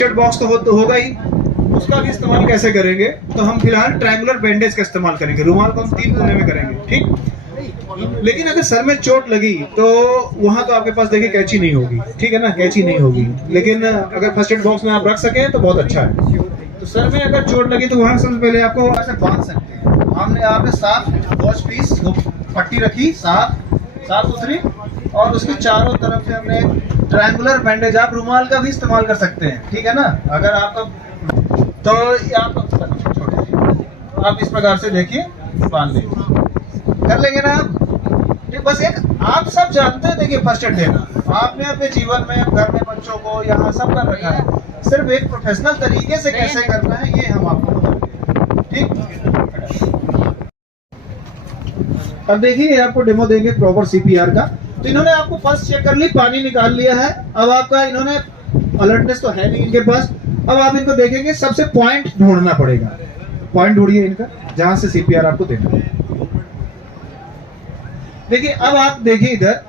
Box तो होगा ही, उसका भी इस्तेमाल कैसे करेंगे? तो हम फिलहाल ट्रायंगुलर बैंडेज का इस्तेमाल करेंगे। रुमाल को हम 3 कोने में करेंगे, ठीक। लेकिन अगर सर में चोट लगी तो वहां तो आपके पास देखिए कैंची नहीं होगी, ठीक है ना, कैंची नहीं होगी। लेकिन अगर फर्स्ट एड बॉक्स में आप रख सकें तो बहुत अच्छा है। तो सर में अगर चोट लगी तो वहां सबसे पहले आपको ऐसे बांध सकते हैं। हमने यहाँ पे साफ वॉच पीस पट्टी रखी, साफ सुथरी, और उसके चारों तरफ से हमने ट्रायंगुलर बैंडेज, आप रुमाल का भी इस्तेमाल कर सकते हैं, ठीक है ना। अगर आपका तो आप इस प्रकार से देखिए बांध लेंगे, कर लेंगे ना आप। बस एक आप सब जानते हैं, देखिए फर्स्ट एड देना आपने अपने जीवन में, घर में बच्चों को यहाँ सब कर रखा है, सिर्फ एक प्रोफेशनल तरीके से कैसे करना है ये हम आपको बताएंगे, ठीक। अब देखिए आपको डेमो देंगे प्रॉपर सीपीआर का। तो इन्होंने आपको फर्स्ट चेक कर ली, पानी निकाल लिया है। अब आपका इन्होंने अलर्टनेस तो है नहीं इनके पास। अब आप इनको देखेंगे, सबसे पॉइंट ढूंढना पड़ेगा। पॉइंट ढूंढिए इनका, जहां से सीपीआर आपको देना है। देखिए अब आप देखिए इधर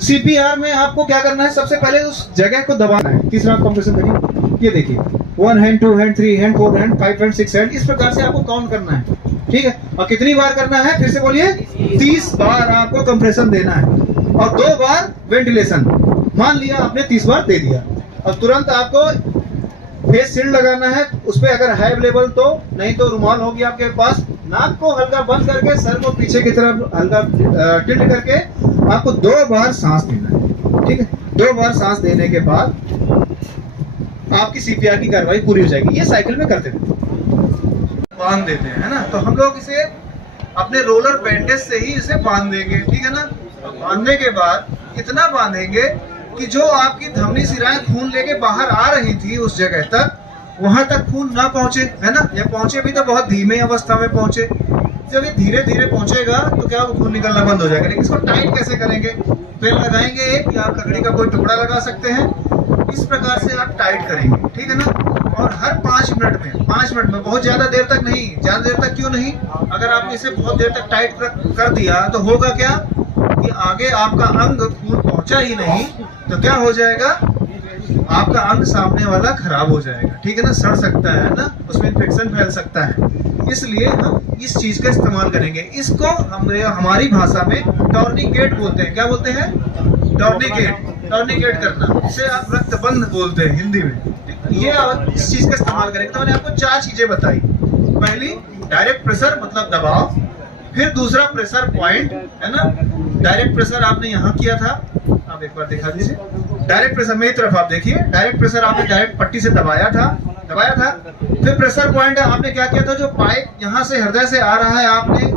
सीपीआर में आपको क्या करना है, सबसे पहले उस जगह को दबाना है। तीसरा कंप्रेशन करिए, ये देखिए 1 hand, 2 hand, 3 hand, 4 hand, 5 hand, 6 hand, इस प्रकार से आपको काउंट करना है, ठीक है। और कितनी बार करना है, फिर से बोलिए, 30 बार आपको कंप्रेशन देना है और 2 बार वेंटिलेशन। मान लिया आपने 30 बार दे दिया, अब तुरंत आपको फेस शील्ड लगाना है। उस पर अगर है अवेलेबल तो, नहीं तो रुमाल होगी आपके पास। नाक को हल्का बंद करके सर को पीछे की तरफ हल्का टिल्ट करके आपको 2 बार सांस लेना है, ठीक है। 2 बार सांस देने के बाद आपकी सीपीआर की कार्रवाई पूरी हो जाएगी। ये साइकिल में करते थे, बांध देते हैं, है ना। तो हम लोग इसे अपने रोलर बैंडेज से ही इसे बांध देंगे, ठीक है ना। बांधने के बाद इतना बांधेंगे कि जो आपकी धमनी सिराएं खून लेके बाहर आ रही थी उस जगह तक, वहां तक खून ना पहुंचे, है ना। या पहुंचे भी तो बहुत धीमे अवस्था में पहुंचे। जब ये धीरे धीरे पहुंचेगा तो क्या वो खून निकलना बंद हो जाएगा। लेकिन इसको टाइट कैसे करेंगे, पेन लगाएंगे एक, या आप लकड़ी का कोई टुकड़ा लगा सकते हैं। इस प्रकार से आप टाइट करेंगे, ठीक है ना। और हर 5 मिनट में, बहुत ज्यादा देर तक नहीं। ज्यादा देर तक क्यों नहीं, अगर आपने इसे बहुत देर तक टाइट कर दिया तो होगा क्या कि आगे आपका अंग खून पहुंचा ही नहीं, तो क्या हो जाएगा, आपका अंग सामने वाला खराब हो जाएगा, ठीक है ना। सड़ सकता है ना, उसमें इन्फेक्शन फैल सकता है। इसलिए हम इस चीज का इस्तेमाल करेंगे। इसको हमारी भाषा में टॉर्निकेट बोलते हैं। क्या बोलते हैं? टॉर्निकेट करना, इसे आप रक्तबंध बोलते हैं हिंदी में। ये इस चीज का इस्तेमाल करेंगे। तो मैंने आपको 4 चीजें बताई। पहली डायरेक्ट प्रेशर मतलब दबाव, फिर दूसरा प्रेशर पॉइंट, है ना। डायरेक्ट प्रेशर आपने यहाँ किया था, आप एक बार दिखा दीजिए। डायरेक्ट प्रेशर मेरी तरफ आप देखिए, डायरेक्ट प्रेशर आपने डायरेक्ट पट्टी से दबाया था। फिर प्रेशर पॉइंट आपने क्या किया था, जो पाइप यहाँ से हृदय से आ रहा है आपने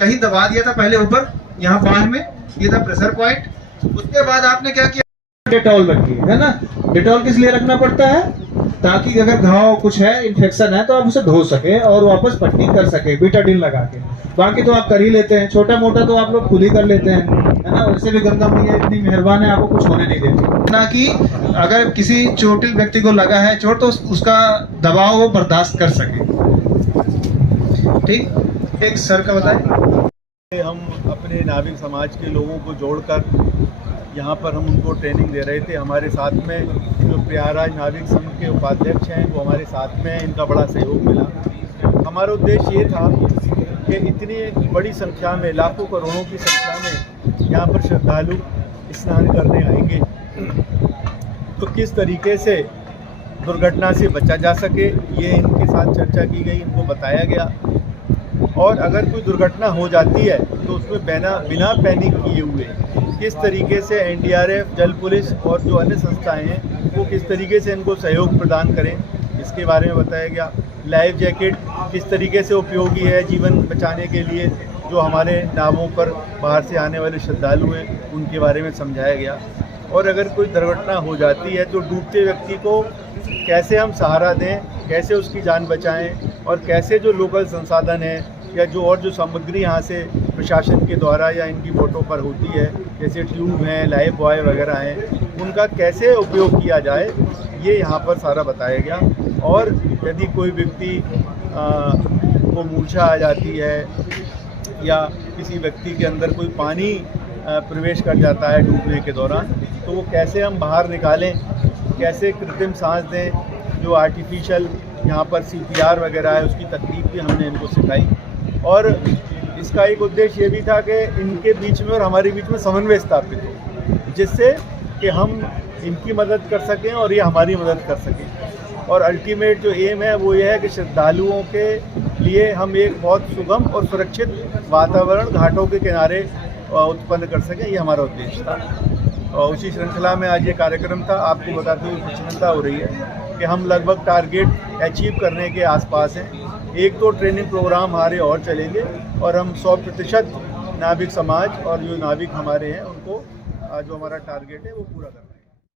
कहीं दबा दिया था पहले ऊपर, यहाँ बांह में, ये था प्रेशर पॉइंट। उसके बाद आपने क्या किया, डेटॉल रखी है ना। डेटॉल किस लिए रखना पड़ता है, ताकि अगर घाव कुछ है, इन्फेक्शन है, तो आप उसे धो सके और वापस पट्टी कर सके बीटाडिन लगा के। बाकी तो आप कर ही लेते हैं, छोटा मोटा तो आप लोग खुद ही कर लेते हैं, है ना। वैसे भी गंगा मैया इतनी मेहरबान है, आपको कुछ होने नहीं देती ना। कि अगर किसी चोटिल व्यक्ति को लगा है चोट, तो उसका दबाव वो बर्दाश्त कर सके, ठीक। एक सर का बताएं। हम अपने नाविक समाज के लोगों को जोड़कर यहाँ पर हम उनको ट्रेनिंग दे रहे थे। हमारे साथ में जो प्रयागराज नाविक संघ के उपाध्यक्ष हैं वो हमारे साथ में, इनका बड़ा सहयोग मिला। हमारा उद्देश्य ये था कि इतनी बड़ी संख्या में, लाखों करोड़ों की संख्या में यहाँ पर श्रद्धालु स्नान करने आएंगे, तो किस तरीके से दुर्घटना से बचा जा सके, ये इनके साथ चर्चा की गई, इनको बताया गया। और अगर कोई दुर्घटना हो जाती है तो उसमें बिना पैनिक किए हुए किस तरीके से एनडीआरएफ, जल पुलिस और जो अन्य संस्थाएं हैं वो किस तरीके से इनको सहयोग प्रदान करें, इसके बारे में बताया गया। लाइफ जैकेट किस तरीके से उपयोगी है जीवन बचाने के लिए, जो हमारे नावों पर बाहर से आने वाले श्रद्धालु हैं उनके बारे में समझाया गया। और अगर कोई दुर्घटना हो जाती है तो डूबते व्यक्ति को कैसे हम सहारा दें, कैसे उसकी जान बचाएं, और कैसे जो लोकल संसाधन है या जो सामग्री यहाँ से प्रशासन के द्वारा या इनकी बोटों पर होती है, जैसे ट्यूब हैं, लाइफ बॉय वगैरह हैं, उनका कैसे उपयोग किया जाए, ये यहाँ पर सारा बताया गया। और यदि कोई व्यक्ति को मूर्छा आ जाती है या किसी व्यक्ति के अंदर कोई पानी प्रवेश कर जाता है डूबने के दौरान, तो वो कैसे हम बाहर निकालें, कैसे कृत्रिम सांस दें, जो आर्टिफिशियल यहाँ पर CPR वगैरह है उसकी तकनीक भी हमने इनको सिखाई। और इसका एक उद्देश्य ये भी था कि इनके बीच में और हमारे बीच में समन्वय स्थापित हो, जिससे कि हम इनकी मदद कर सकें और ये हमारी मदद कर सकें। और अल्टीमेट जो एम है वो ये है कि श्रद्धालुओं के लिए हम एक बहुत सुगम और सुरक्षित वातावरण घाटों के किनारे उत्पन्न कर सकें, ये हमारा उद्देश्य था। और उसी श्रृंखला में आज ये कार्यक्रम था। आपको बताते हुए प्रसन्नता हो रही है कि हम लगभग टारगेट अचीव करने के आसपास हैं। एक तो ट्रेनिंग प्रोग्राम हमारे और चलेंगे और हम 100% नाविक समाज और जो नाविक हमारे हैं उनको जो हमारा टारगेट है वो पूरा करेंगे।